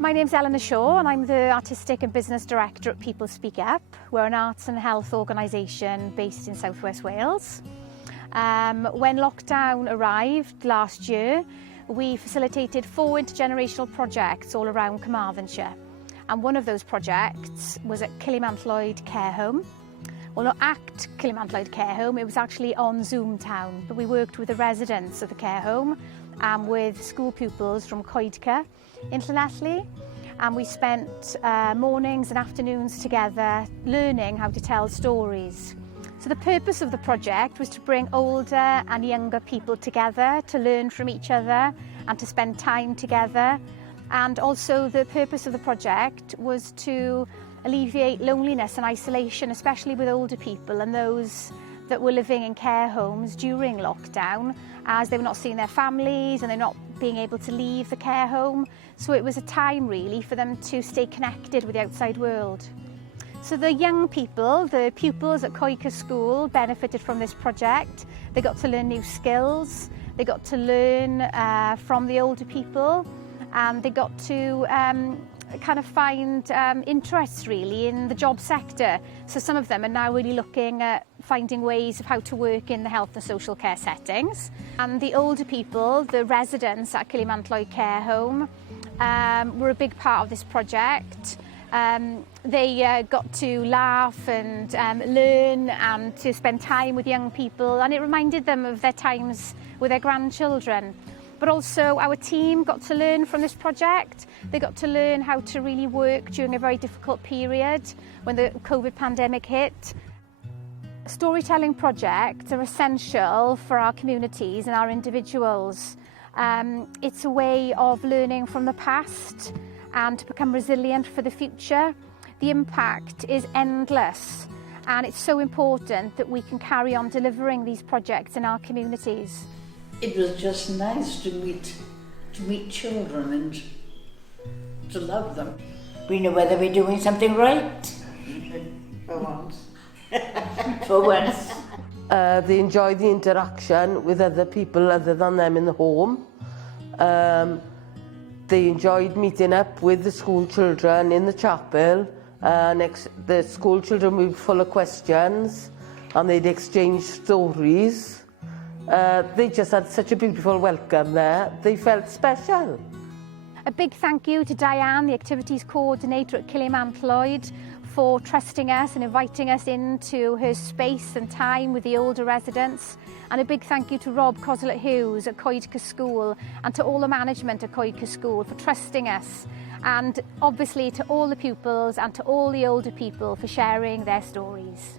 My name's Eleanor Shaw and I'm the Artistic and Business Director at People Speak Up. We're an arts and health organisation based in South West Wales. When lockdown arrived last year, we facilitated 4 intergenerational projects all around Carmarthenshire. And one of those projects was at Carmarthenshire Care Home. Well, not at Carmarthenshire Care Home, it was actually on Zoom Town, but we worked with the residents of the care home and with school pupils from Coedca in Cenedlaethau, and we spent mornings and afternoons together learning how to tell stories. So the purpose of the project was to bring older and younger people together to learn from each other and to spend time together. And also the purpose of the project was to alleviate loneliness and isolation, especially with older people and those that were living in care homes during lockdown, as they were not seeing their families and they're not being able to leave the care home. So it was a time really for them to stay connected with the outside world. So the young people, the pupils at Coedca School, benefited from this project. They got to learn new skills, they got to learn from the older people, and they got to kind of find interests really in the job sector. So some of them are now really looking at finding ways of how to work in the health and social care settings. And the older people, the residents at Carmarthenshire Care Home, were a big part of this project. They got to laugh and learn and to spend time with young people, and it reminded them of their times with their grandchildren. But also our team got to learn from this project. They got to learn how to really work during a very difficult period when the COVID pandemic hit. Storytelling projects are essential for our communities and our individuals. It's a way of learning from the past and to become resilient for the future. The impact is endless, and it's so important that we can carry on delivering these projects in our communities. It was just nice to meet children and to love them. We know whether we're doing something right. For once. For once. They enjoy the interaction with other people other than them in the home. They enjoyed meeting up with the school children in the chapel. The school children were full of questions and they'd exchange stories. They just had such a beautiful welcome there. They felt special. A big thank you to Diane, the Activities Coordinator at Carmarthenshire, for trusting us and inviting us into her space and time with the older residents. And a big thank you to Rob Coslett-Hughes at Coedca School and to all the management at Coedca School for trusting us. And obviously to all the pupils and to all the older people for sharing their stories.